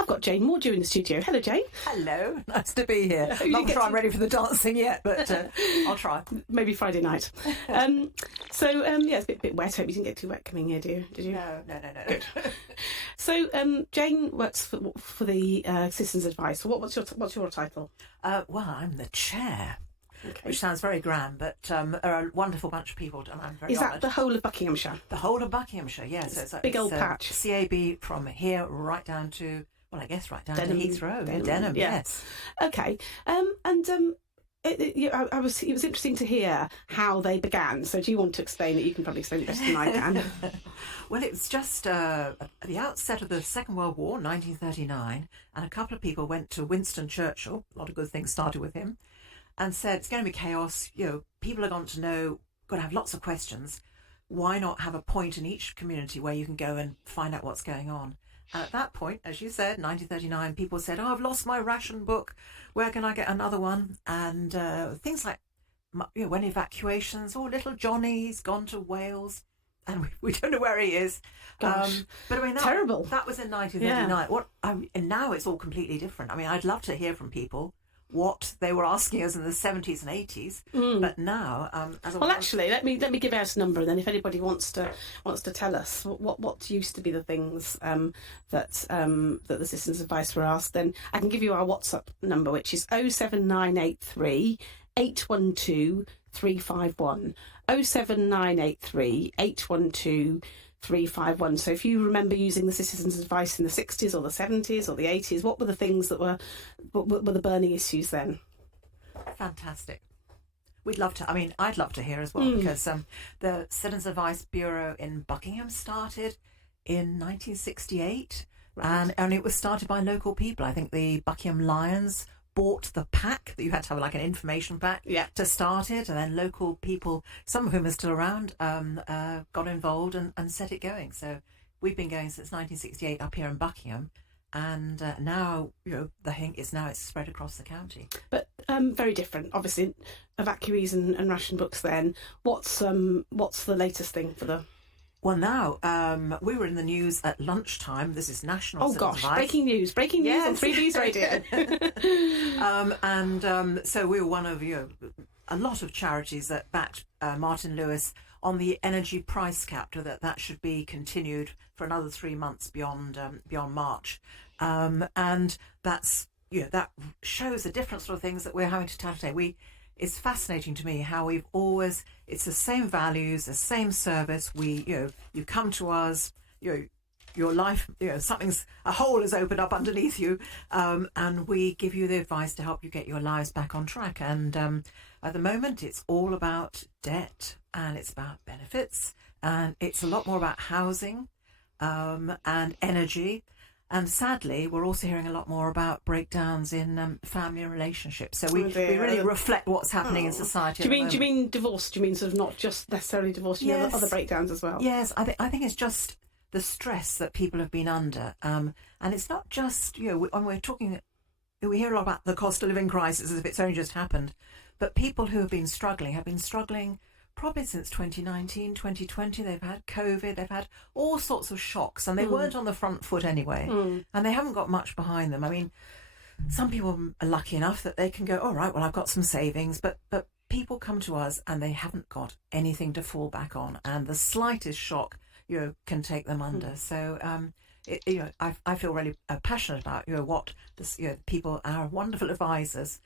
I've got Jane Mordue in the studio. Hello, Jane. Hello, nice to be here. Not sure I'm ready for the dancing yet, but I'll try. Maybe Friday night. It's a bit wet. I hope you didn't get too wet coming here, did you? No. Good. So, Jane works for the Citizens Advice. So what's your title? Well, I'm the chair. Okay. Which sounds very grand, but there are a wonderful bunch of people, and I'm very honoured. Is that the whole of Buckinghamshire? The whole of Buckinghamshire, yes. It's a big old patch. CAB from here right down to, well, I guess right down Denham, to Heathrow. Denham, yes. Okay. It was interesting to hear how they began. So do you want to explain it? You can probably explain it better than I can. Well, it was just at the outset of the Second World War, 1939, and a couple of people went to Winston Churchill, a lot of good things started with him, and said, it's going to be chaos, people are going to have lots of questions. Why not have a point in each community where you can go and find out what's going on? And at that point, as you said, 1939, people said, I've lost my ration book. Where can I get another one? And things like, when evacuations, little Johnny's gone to Wales and we don't know where he is. Gosh, but I mean, terrible. That was in 1939. Yeah. And now it's all completely different. I mean, I'd love to hear from people what they were asking us in the 70s and 80s, but now actually let me give out a number, and then if anybody wants to tell us what used to be the things that the Citizens Advice were asked, then I can give you our WhatsApp number, which is 07983 812 351 07983 812 351. So if you remember using the Citizens Advice in the 60s or the 70s or the 80s, what were the things that were the burning issues then? Fantastic. I'd love to hear as well, because the Citizens Advice Bureau in Buckingham started in 1968, right. and it was started by local people. I think the Buckingham Lions bought the pack that you had to have, like an information pack, to start it, and then local people, some of whom are still around, got involved and set it going. So we've been going since 1968 up here in Buckingham, and now it's spread across the county. But very different, obviously. Evacuees and ration books. Then what's the latest thing for the? Well, now, we were in the news at lunchtime. This is National Citizens Advice. Breaking news on 3B's radio. So we were one of a lot of charities that backed Martin Lewis on the energy price cap, that should be continued for another 3 months beyond March. And that's, that shows the different sort of things that we're having to tackle today. It's fascinating to me how it's the same values, the same service. You come to us, your life, a hole is opened up underneath you, and we give you the advice to help you get your lives back on track. And at the moment, it's all about debt, and it's about benefits, and it's a lot more about housing, and energy. And sadly, we're also hearing a lot more about breakdowns in family and relationships. So we really reflect what's happening in society. Do you mean divorce? Do you mean sort of not just necessarily divorce? Yes. Other breakdowns as well? Yes, I think it's just the stress that people have been under, and it's not just when we're talking. We hear a lot about the cost of living crisis as if it's only just happened, but people who have been struggling probably since 2019, 2020, they've had COVID, they've had all sorts of shocks, and they weren't on the front foot anyway, and they haven't got much behind them. I mean, some people are lucky enough that they can go, all right, well, I've got some savings, but people come to us and they haven't got anything to fall back on, and the slightest shock, can take them under. So, I feel really passionate about, what this, people, our wonderful advisors,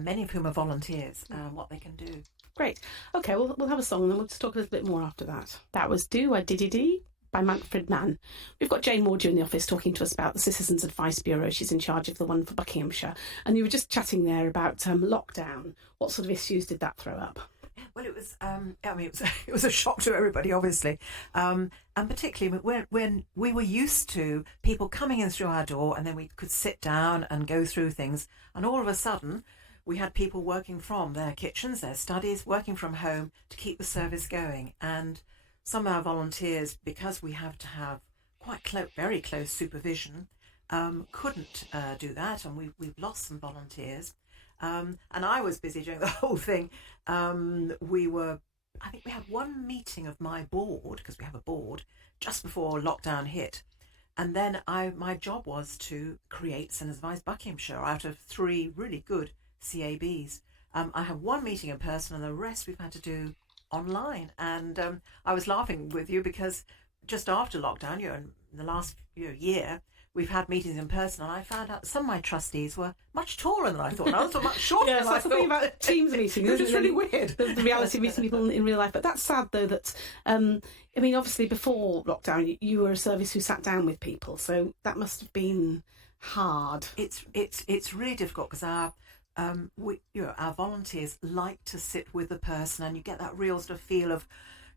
many of whom are volunteers, what they can do. Great. Okay, we'll have a song and then we'll just talk a little bit more after that. That was Do a Diddy Dee by Manfred Mann. We've got Jane Mordue in the office talking to us about the Citizens Advice Bureau. She's in charge of the one for Buckinghamshire. And you were just chatting there about lockdown. What sort of issues did that throw up? Well, it was. It was a shock to everybody, obviously, and particularly when we were used to people coming in through our door, and then we could sit down and go through things, and all of a sudden, we had people working from their kitchens, their studies, working from home to keep the service going. And some of our volunteers, because we have to have very close supervision, couldn't do that, and we've lost some volunteers. And I was busy during the whole thing. I think we had one meeting of my board, because we have a board, just before lockdown hit. And then my job was to create Citizens Advice Buckinghamshire out of 3 really good CABs. I have 1 meeting in person and the rest we've had to do online. And I was laughing with you because just after lockdown, in the last year, we've had meetings in person, and I found out some of my trustees were much taller than I thought, and others were much shorter than I that's the thing thought. about Teams meetings. Which is really weird. The reality of meeting people in real life. But that's sad, though, that, I mean, obviously before lockdown, you were a service who sat down with people, so that must have been hard. It's really difficult because our volunteers like to sit with the person, and you get that real sort of feel of,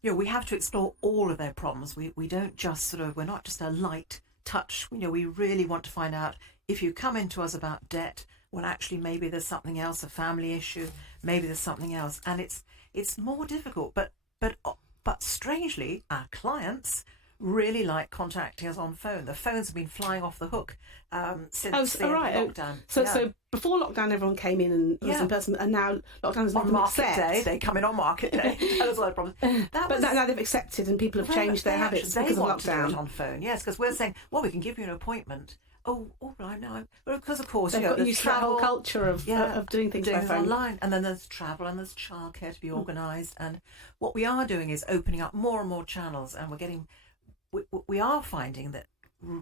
we have to explore all of their problems. We don't just we're not just a light touch. We really want to find out if you come into us about debt, well, actually maybe there's something else, a family issue, maybe there's something else, and it's more difficult. But strangely, our clients really like contacting us on phone. The phones have been flying off the hook since the end of lockdown. So before lockdown, everyone came in and was in person, and now lockdown's on market day. They come in on market day. Tell us a lot of problems. Now they've accepted, and people have changed their habits because of lockdown. They want to do it on phone, yes, because we're saying, well, we can give you an appointment. Oh, I know. Because of course, they've got used to that whole culture of doing things by phone. Online, and then there's travel and there's childcare to be organised. And what we are doing is opening up more and more channels, and we are finding that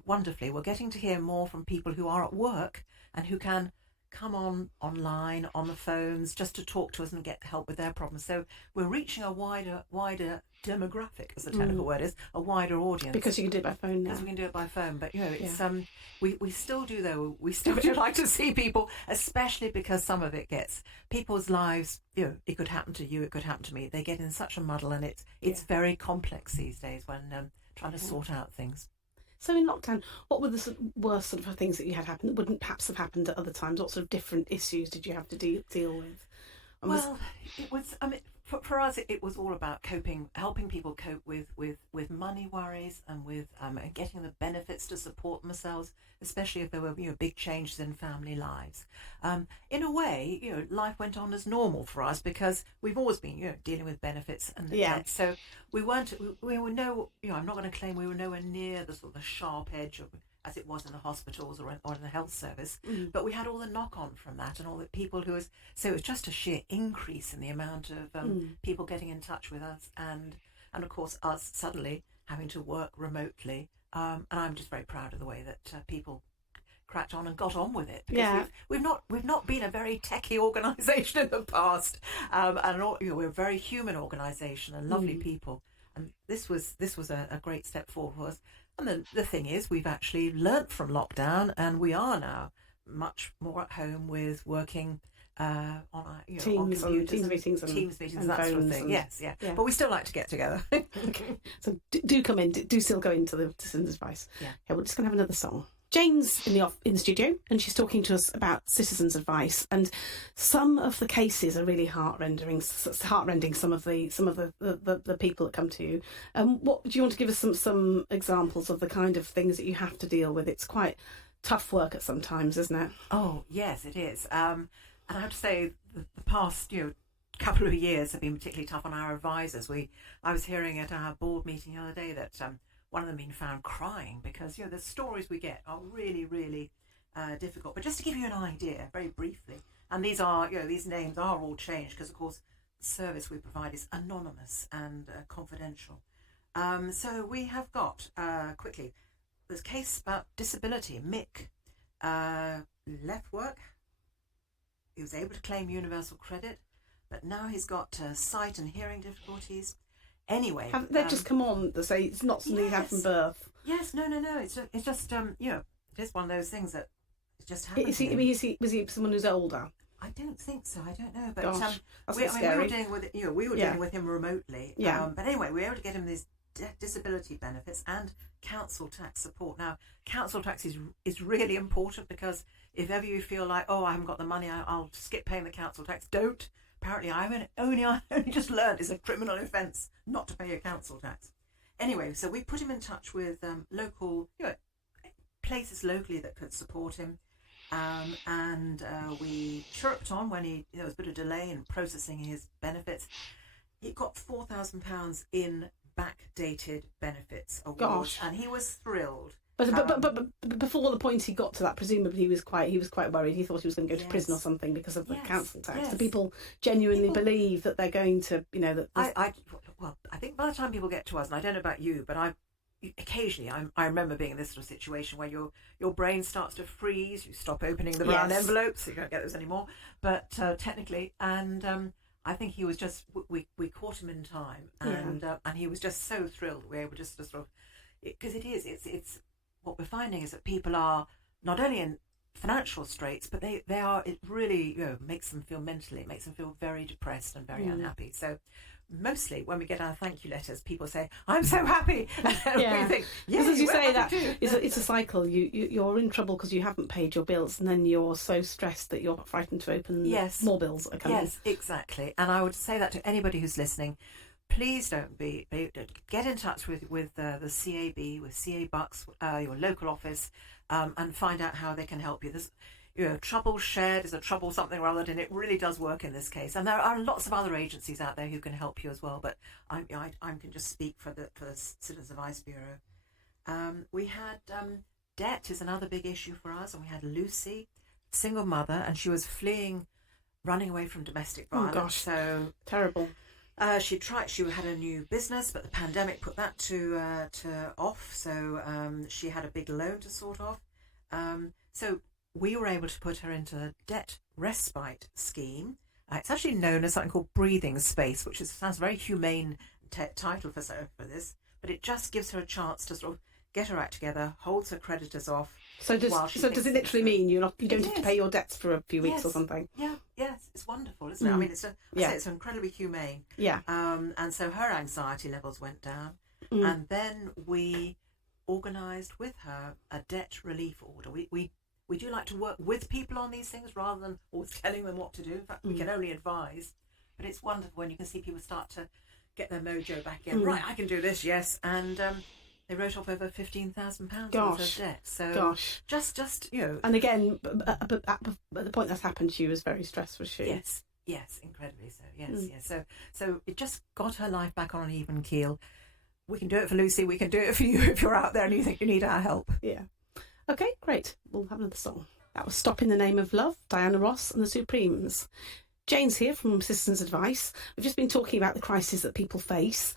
wonderfully we're getting to hear more from people who are at work and who can come online on the phones just to talk to us and get help with their problems. So we're reaching a wider demographic, as the technical word is, a wider audience. Because you can do it by phone now. Because we can do it by phone. But it's we still do, though. We still do like to see people, especially because some of it gets people's lives. It could happen to you, it could happen to me. They get in such a muddle, and it's very complex these days when trying to sort out things. So in lockdown, what were the worst sort of things that you had happen that wouldn't perhaps have happened at other times? What sort of different issues did you have to deal with? Well, it was. I mean, for us, it was all about helping people cope with money worries and with getting the benefits to support themselves, especially if there were big changes in family lives. In a way, life went on as normal for us because we've always been dealing with benefits and debt. So we were no. I'm not going to claim we were nowhere near the sort of sharp edge of, as it was in the hospitals or in the health service, but we had all the knock-on from that and all the people so it was just a sheer increase in the amount of people getting in touch with us and of course us suddenly having to work remotely, and I'm just very proud of the way that people cracked on and got on with it, because we've not been a very techie organisation in the past, and we're a very human organisation and lovely people, and this was a great step forward for us. And the thing is, we've actually learnt from lockdown, and we are now much more at home with working on Teams meetings, and that sort of thing. Yes. But we still like to get together. Okay. So do come in. Do still go into the Citizens Advice. Yeah. Okay, we're just going to have another song. Jane's in the studio, and she's talking to us about Citizens Advice, and some of the cases are really heartrending. Some of the people that come to you. What do you want to give us some examples of the kind of things that you have to deal with? It's quite tough work at sometimes, isn't it? Oh yes, it is. And I have to say, the past couple of years have been particularly tough on our advisors. I was hearing at our board meeting the other day that one of them been found crying because the stories we get are really, really difficult. But just to give you an idea, very briefly, and these names are all changed because, of course, the service we provide is anonymous and confidential. So we have got quickly this case about disability. Mick left work. He was able to claim universal credit, but now he's got sight and hearing difficulties. Anyway, they've just come on to say it's not something he had from birth. Yes, no. It's just it is one of those things that just happened. Was he someone who's older? I don't think so. I don't know, but Gosh, we were dealing with it. We were dealing with him remotely. Yeah. But anyway, we were able to get him these disability benefits and council tax support. Now, council tax is really important because if ever you feel like, I haven't got the money, I'll skip paying the council tax. Don't. Apparently, I only just learned it's a criminal offence not to pay your council tax. Anyway, so we put him in touch with local places locally that could support him, and we chirped on when there was a bit of delay in processing his benefits. He got £4,000 in backdated benefits awards, and he was thrilled. But before the point he got to that, presumably he was quite worried. He thought he was going to go to prison or Yes. something because of the Yes, council tax. yes. Do people genuinely People- believe that they're going to, that I think by the time people get to us, and I don't know about you, but occasionally I remember being in this sort of situation where your brain starts to freeze, you stop opening the brown Yes. envelopes, so you don't get those anymore. But technically, and I think he was just we caught him in time, and he was just so thrilled that we were able just to sort of, because it's what we're finding is that people are not only in financial straits, but they are, it really makes them feel mentally, it makes them feel very depressed and very unhappy. So mostly when we get our thank you letters, people say, I'm so happy. Yeah. We think, because as you say, that too. it's a cycle. You're in trouble because you haven't paid your bills, and then you're so stressed that you're frightened to open more bills are coming. Yes, exactly. And I would say that to anybody who's listening. Please don't get in touch with the CAB, with CA Bucks, your local office, and find out how they can help you. There's, trouble shared is a trouble something or other, and it really does work in this case. And there are lots of other agencies out there who can help you as well. But I can just speak for the Citizens Advice Bureau. We had debt is another big issue for us, and we had Lucy, single mother, and she was running away from domestic violence. Oh gosh, so terrible. She had a new business, but the pandemic put that to off. So she had a big loan to sort off. So we were able to put her into a debt respite scheme. It's actually known as something called breathing space, which sounds very humane title for this, but it just gives her a chance to sort of get her act together, holds her creditors off. So does it literally mean you don't have to pay your debts for a few weeks or something? Yeah, yes, it's wonderful, isn't it? I mean, it's incredibly humane. Yeah. And so her anxiety levels went down, and then we organised with her a debt relief order. We do like to work with people on these things rather than always telling them what to do. In fact, we can only advise. But it's wonderful when you can see people start to get their mojo back in. Right, I can do this, yes, and. They wrote off over £15,000 worth of debt. So just And again, but at the point that's happened, she was very stressed, was she? Yes, incredibly so. Yes. So it just got her life back on an even keel. We can do it for Lucy. We can do it for you if you're out there and you think you need our help. Yeah. Okay, great. We'll have another song. That was "Stop in the Name of Love," Diana Ross and the Supremes. Jane's here from Citizens Advice. We've just been talking about the crisis that people face.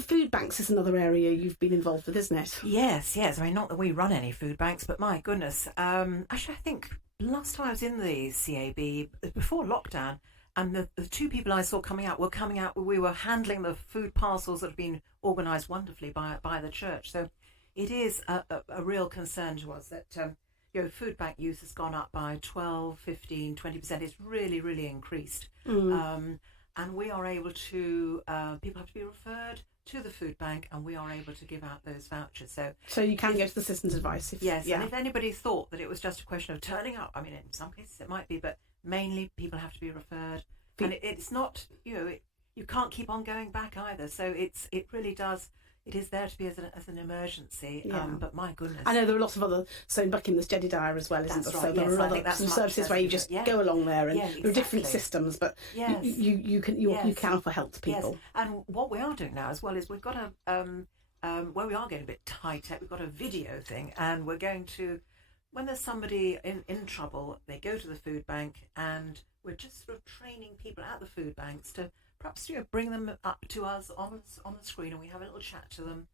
Food banks is another area you've been involved with, isn't it? Yes. I mean, not that we run any food banks, but my goodness. Actually, I think last time I was in the CAB, before lockdown, and the two people I saw coming out, we were handling the food parcels that have been organised wonderfully by the church. So it is a real concern to us that... food bank use has gone up by 12, 15, 20%. It's really, really increased. And we are able to, people have to be referred to the food bank, and we are able to give out those vouchers. So you can go to the Citizens Advice. And if anybody thought that it was just a question of turning up, I mean, in some cases it might be, but mainly people have to be referred. And it's not, you can't keep on going back either. So it really does... It is there to be as an emergency, but my goodness. I know there are lots of other, so in Buckingham's Jedediah as well, isn't there? Right, so there are other services where you just go along there, and there are different systems, but you can offer help to people. Yes. And what we are doing now as well is we've got where we are getting a bit tighter, we've got a video thing, and we're going to, when there's somebody in trouble, they go to the food bank, and we're just sort of training people at the food banks to perhaps bring them up to us on the screen, and we have a little chat to them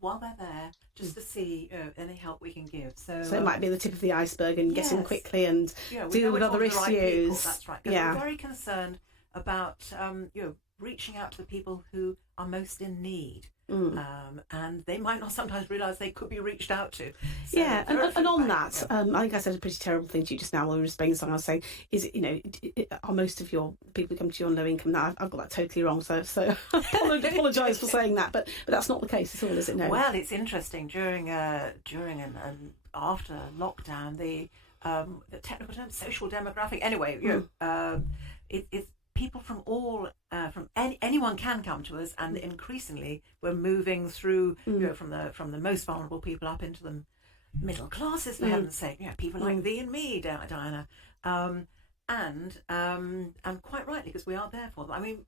while they're there, just to see any help we can give. So it might be the tip of the iceberg and get in quickly and deal with other issues. That's right. We're very concerned about reaching out to the people who are most in need. And they might not sometimes realise they could be reached out to. So and on that, I think I said a pretty terrible thing to you just now while we were explaining something. I was saying, are most of your people who come to you on low income? Now, I've got that totally wrong, so I apologise for saying that, but that's not the case at all, is it? No. Well, it's interesting during and after lockdown, the technical term, social demographic. Anyway, it's people from all anyone can come to us, and increasingly we're moving through from the most vulnerable people up into the middle classes, for heaven's sake. People like thee and me, Diana, and quite rightly, because we are there for them. I mean,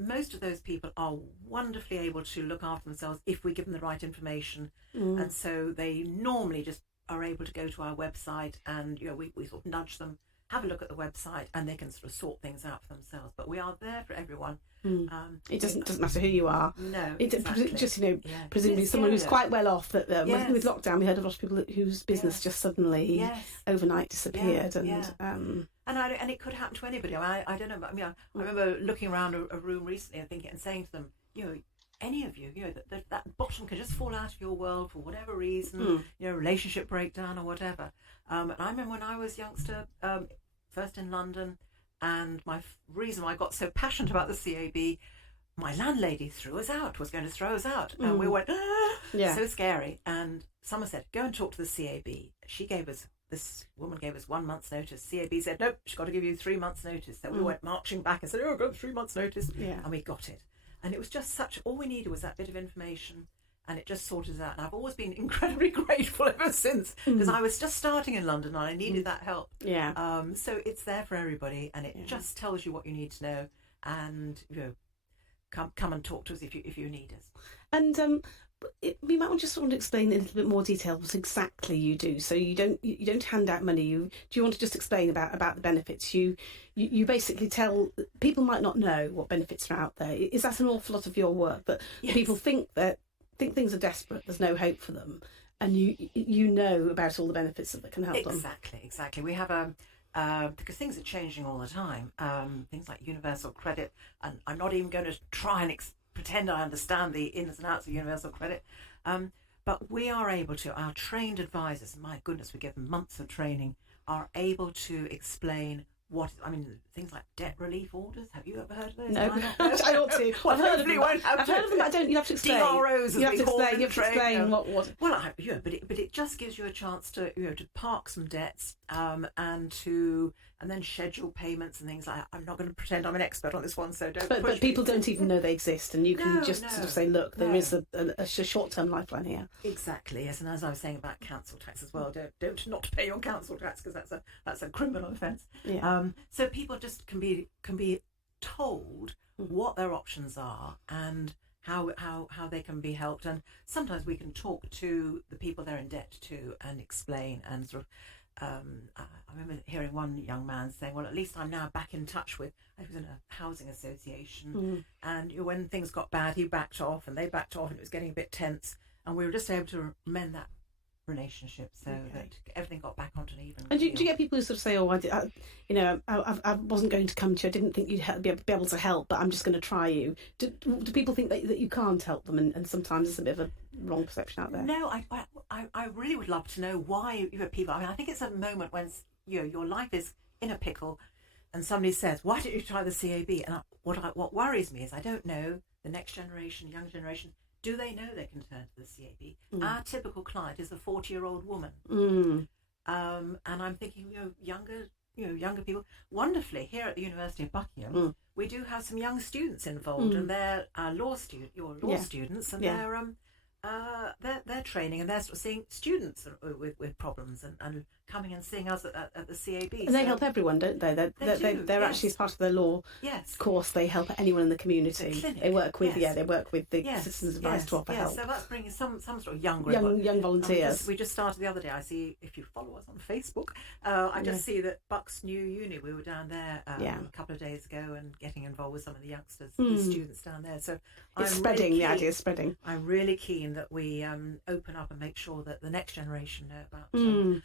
most of those people are wonderfully able to look after themselves if we give them the right information. And so they normally just are able to go to our website, and we sort of nudge them, have a look at the website, and they can sort of sort things out for themselves. But we are there for everyone. It doesn't matter who you are. No, It exactly. just presumably someone who's quite well off. That with lockdown, we heard of a lot of people whose business just suddenly overnight disappeared, and it could happen to anybody. I don't know. I remember looking around a room recently and saying to them, any of you, that bottom can just fall out of your world for whatever reason, relationship breakdown or whatever. And I remember when I was a youngster, first in London, and my reason why I got so passionate about the CAB, my landlady was going to throw us out. And we went, so scary. And someone said, go and talk to the CAB. This woman gave us 1 month's notice. CAB said, nope, she's got to give you 3 months' notice. So we went marching back and said, I've got 3 months' notice. And we got it. And it was just all we needed was that bit of information, and it just sorted us out. And I've always been incredibly grateful ever since, because I was just starting in London and I needed that help. So it's there for everybody, and it just tells you what you need to know, and come and talk to us if you need us. And you might just want to explain in a little bit more detail what exactly you do. So you don't hand out money. Do you want to just explain about the benefits? You basically tell people might not know what benefits are out there. Is that an awful lot of your work, that people think things are desperate, there's no hope for them, and you know about all the benefits that can help them? Exactly. We have because things are changing all the time. Things like universal credit, and I'm not even going to try and pretend I understand the ins and outs of universal credit, but we are able to, our trained advisors, my goodness, we give them months of training, are able to explain things like debt relief orders. Have you ever heard of those? No, I ought to. Well, I've heard of them. I've heard of them. I don't. You have to explain. DROs, you have to explain what. Well, but it just gives you a chance to to park some debts, and then schedule payments and things like that. I'm not going to pretend I'm an expert on this one, so don't. But people don't even know they exist, and you can sort of say, look, there is a short-term lifeline here. Exactly. Yes, and as I was saying about council tax as well, don't not pay your council tax, because that's a criminal offence. So people just can be told what their options are and how they can be helped, and sometimes we can talk to the people they're in debt to and explain and sort of. I remember hearing one young man saying, well, at least I'm now back in touch with, I was in a housing association, and when things got bad, he backed off and they backed off, and it was getting a bit tense, and we were just able to mend that relationship so that everything got back onto an even. And do you get people who sort of say, oh, I wasn't going to come to you, I didn't think you'd be able to help, but I'm just going to try you. Do people think that you can't help them, and sometimes there's a bit of a wrong perception out there? No, I really would love to know why people, I think it's a moment when your life is in a pickle and somebody says, why don't you try the CAB? And what worries me is I don't know the next generation, young generation, do they know they can turn to the CAB? Our typical client is a 40-year-old woman, and I'm thinking, younger people. Wonderfully, here at the University of Buckingham, we do have some young students involved, and they're law students, and they're training, and they're sort of seeing students with problems and coming and seeing us at the CAB. And they help everyone, don't they? They're actually, as part of their law course, they help anyone in the community. They work with the Citizens Advice to offer help. So that's bringing some sort of young volunteers. We just started the other day. I see, if you follow us on Facebook, I just see that Bucks New Uni. We were down there a couple of days ago and getting involved with some of the youngsters, the students down there. So it's spreading. The idea is spreading. I'm really keen that we open up and make sure that the next generation know about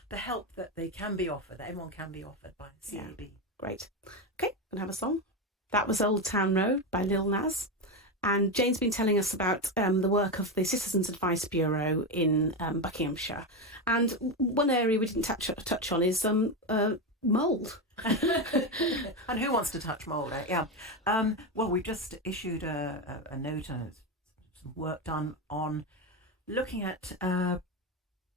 the help that they can be offered, that everyone can be offered by the CAB. Great. Okay, gonna have a song. That was Old Town Road by Lil Nas. And Jane's been telling us about the work of the Citizens Advice Bureau in Buckinghamshire. And one area we didn't touch on is mould. And who wants to touch mould? Well, we've just issued a note and some work done on looking at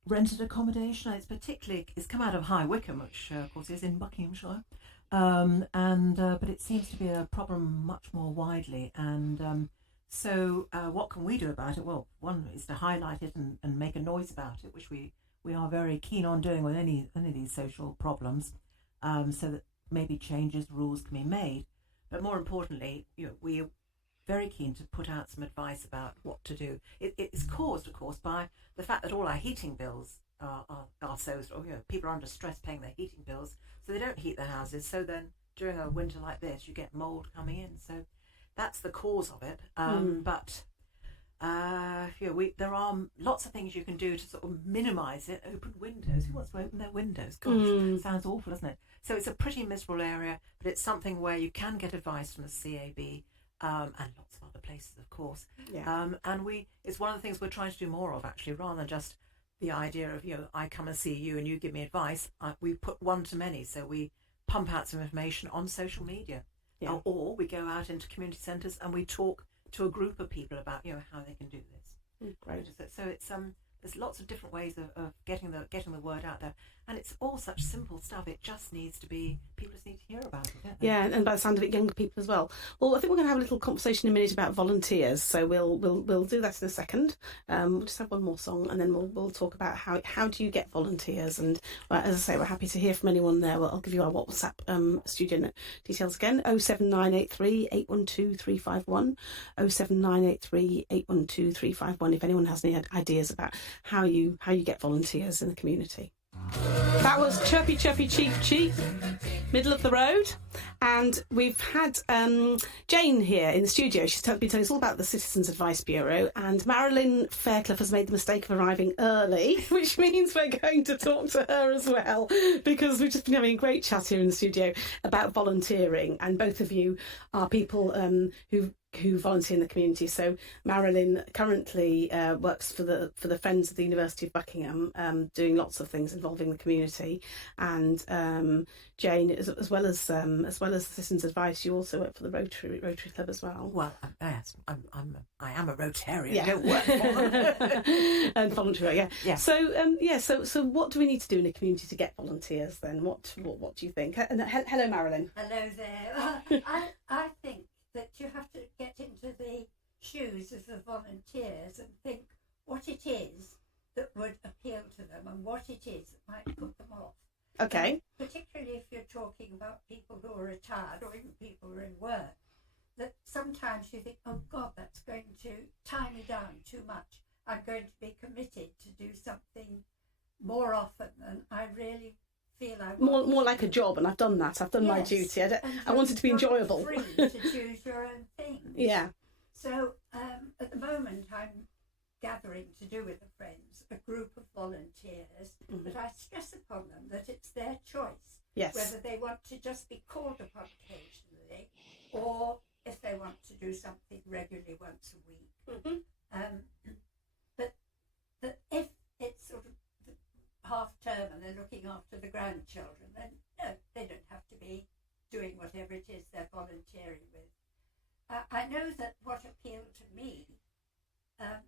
rented accommodation. It's come out of High Wycombe, which of course is in Buckinghamshire, but it seems to be a problem much more widely. And so what can we do about it? Well, one is to highlight it and make a noise about it, which we are very keen on doing with any of these social problems, so that maybe changes, rules can be made. But more importantly, we very keen to put out some advice about what to do. It's caused, of course, by the fact that all our heating bills are so, people are under stress paying their heating bills, so they don't heat their houses. So then during a winter like this, you get mould coming in. So that's the cause of it. But there are lots of things you can do to sort of minimise it. Open windows. Who wants to open their windows? Gosh, sounds awful, doesn't it? So it's a pretty miserable area, but it's something where you can get advice from the CAB and lots of other places, of course. Yeah. And it's one of the things we're trying to do more of, actually, rather than just the idea of, I come and see you and you give me advice. We put one to many, so we pump out some information on social media. Yeah. Or we go out into community centres and we talk to a group of people about how they can do this. Great. So it's there's lots of different ways of getting the word out there, and it's all such simple stuff. It just needs to be, people just need to hear about it, don't they? Yeah, and by the sound of it, younger people as well. Well, I think we're going to have a little conversation in a minute about volunteers, so we'll do that in a second. We'll just have one more song, and then we'll talk about how do you get volunteers. And as I say, we're happy to hear from anyone there. I'll give you our WhatsApp studio details again: 07983 812 351, 07983 812 351. If anyone has any ideas about how you get volunteers in the community. That was Chirpy Chirpy Cheep Cheep, middle of the road, and we've had Jane here in the studio. She's been telling us all about the Citizens Advice Bureau, and Marilyn Fairclough has made the mistake of arriving early, which means we're going to talk to her as well, because we've just been having a great chat here in the studio about volunteering, and both of you are people who volunteer in the community. So Marilyn currently works for the Friends of the University of Buckingham, doing lots of things involving the community, and Jane, as well as Citizens Advice, you also work for the Rotary Club as well. Well, yes, I am a Rotarian. Yeah. I don't work for them. And voluntary, yeah. Yeah. So what do we need to do in a community to get volunteers then? What do you think? And hello, Marilyn. Hello there. I think that you have to get into the shoes of the volunteers and think what it is that would appeal to them and what it is that might put them off. Okay. Particularly if you're talking about people who are retired or even people who are in work, that sometimes you think, oh God, that's going to tie me down too much. I'm going to be committed to do something more often than I really feel I want. More like a job, and I've done that. I've done my Yes, duty. I and want it to be you're enjoyable. free to choose your own things. Yeah. So at the moment, I'm gathering to do with the Friends a group of volunteers, but I stress upon them that it's their choice. Yes. Whether they want to just be called upon occasionally, or if they want to do something regularly once a week. But if it's sort of half term and they're looking after the grandchildren, then no, they don't have to be doing whatever it is they're volunteering with. I know that what appealed to me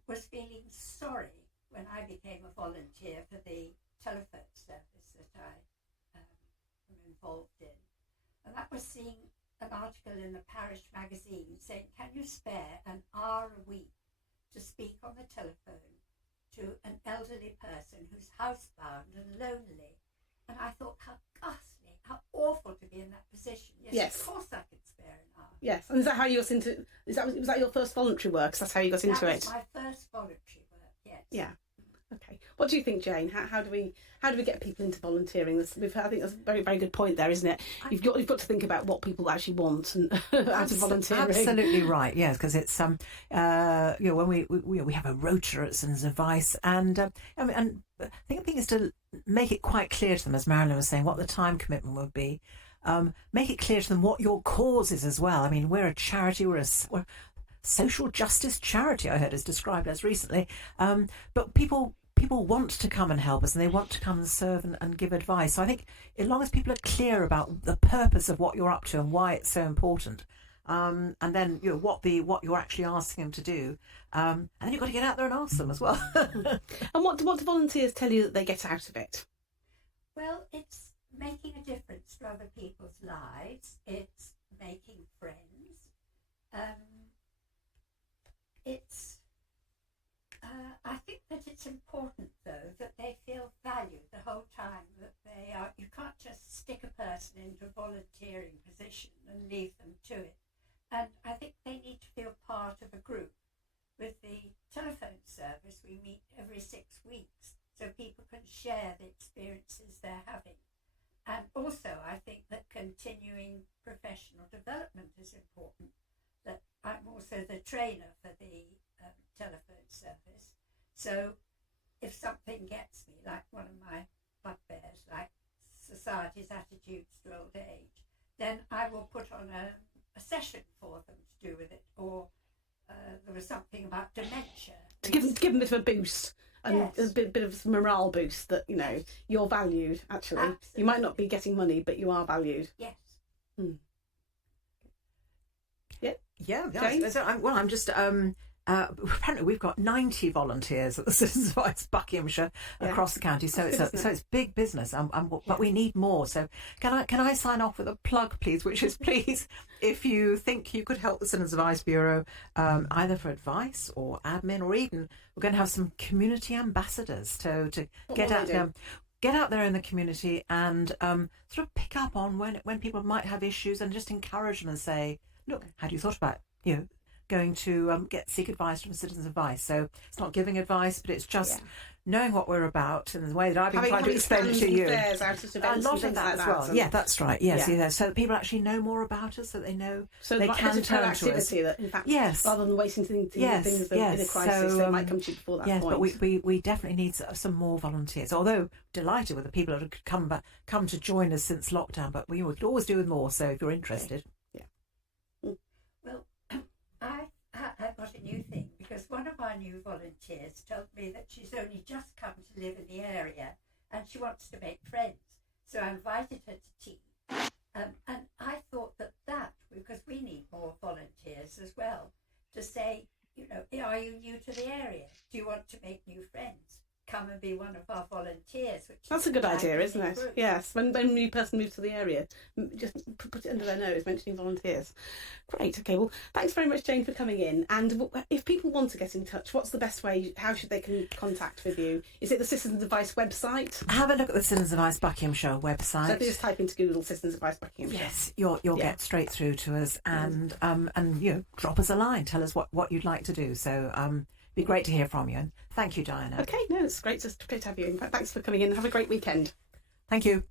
was feeling sorry when I became a volunteer for the telephone service that I am involved in, and that was seeing an article in the parish magazine saying, can you spare an hour a week to speak on the telephone to an elderly person who's housebound and lonely? And I thought, how ghastly, how awful to be in that position. Yes. Of course I could spare an hour. Yes. And is that how you got into? Was that your first voluntary work? 'Cause that's how you got into it. That was my first voluntary work. Yes. Yeah. Okay. What do you think, Jane? How do we get people into volunteering? I think that's a very, very good point there, isn't it? You've got to think about what people actually want and out of volunteering. Absolutely right. Yes, because it's when we have a rota at Citizens Advice, and I think the thing is to make it quite clear to them, as Marilyn was saying, what the time commitment would be. Make it clear to them what your cause is as well. I mean, we're a charity. We're a social justice charity, I heard is described as recently. But people want to come and help us, and they want to come and serve and give advice. So I think as long as people are clear about the purpose of what you're up to and why it's so important, and then what you're actually asking them to do, and then you've got to get out there and ask them as well. And what do volunteers tell you that they get out of it? Well, it's making a difference to other people's lives. It's making friends. I think that it's important, though, that they feel valued the whole time, that they are. You can't just stick a person into a volunteering position and leave them to it. And I think they need to feel part share the experiences they're having. And also, I think that continuing professional development is important. That I'm also the trainer for the telephone service. So if something gets me, like one of my bugbears, like society's attitudes to old age, then I will put on a session for them to do with it. Or there was something about dementia. To give them a bit of a boost. And Yes. a bit of morale boost that, you know, you're valued, actually. Absolutely. You might not be getting money, but you are valued. Yes. Yeah. Jane? So I'm just apparently we've got 90 volunteers at the Citizens Advice Buckinghamshire across the county, so it's big business. But we need more. So can I sign off with a plug, please? Which is, please, if you think you could help the Citizens Advice Bureau, either for advice or admin, or even we're going to have some community ambassadors to get out there. Get out there in the community and sort of pick up on when people might have issues, and just encourage them and say, look, had you thought about, going to seek advice from Citizens Advice? So it's not giving advice, but it's just knowing what we're about in the way that I've been trying to explain it to you. A lot of that as well. Yeah, that's right. Yes, so that people actually know more about us, so that they know they can turn to us. That, in fact, rather than waiting to things in a crisis, they might come to you before that point. Yes, but we definitely need some more volunteers. Although delighted with the people that have come to join us since lockdown, but we could always do with more. So if you're interested, Well, I've got a new thing, because one of our new volunteers told me that she's only just come to live in the area and she wants to make friends. So I invited her to tea. And I thought that, because we need more volunteers as well, to say, are you new to the area? Do you want to make new friends? Come and be one of our volunteers. That's a good idea, isn't it? Group. Yes, when a new person moves to the area, just put it under their nose, mentioning volunteers. Great, okay, well, thanks very much, Jane, for coming in. And if people want to get in touch, what's the best way? How should they contact with you? Is it the Citizens Advice website? Have a look at the Citizens Advice Buckinghamshire website. So if you just type into Google Citizens Advice Buckinghamshire. Yes, you'll get straight through to us, and drop us a line. Tell us what you'd like to do. So be great to hear from you, and thank you, Diana. Okay, no, it's great to have you. In fact, thanks for coming in. Have a great weekend. Thank you.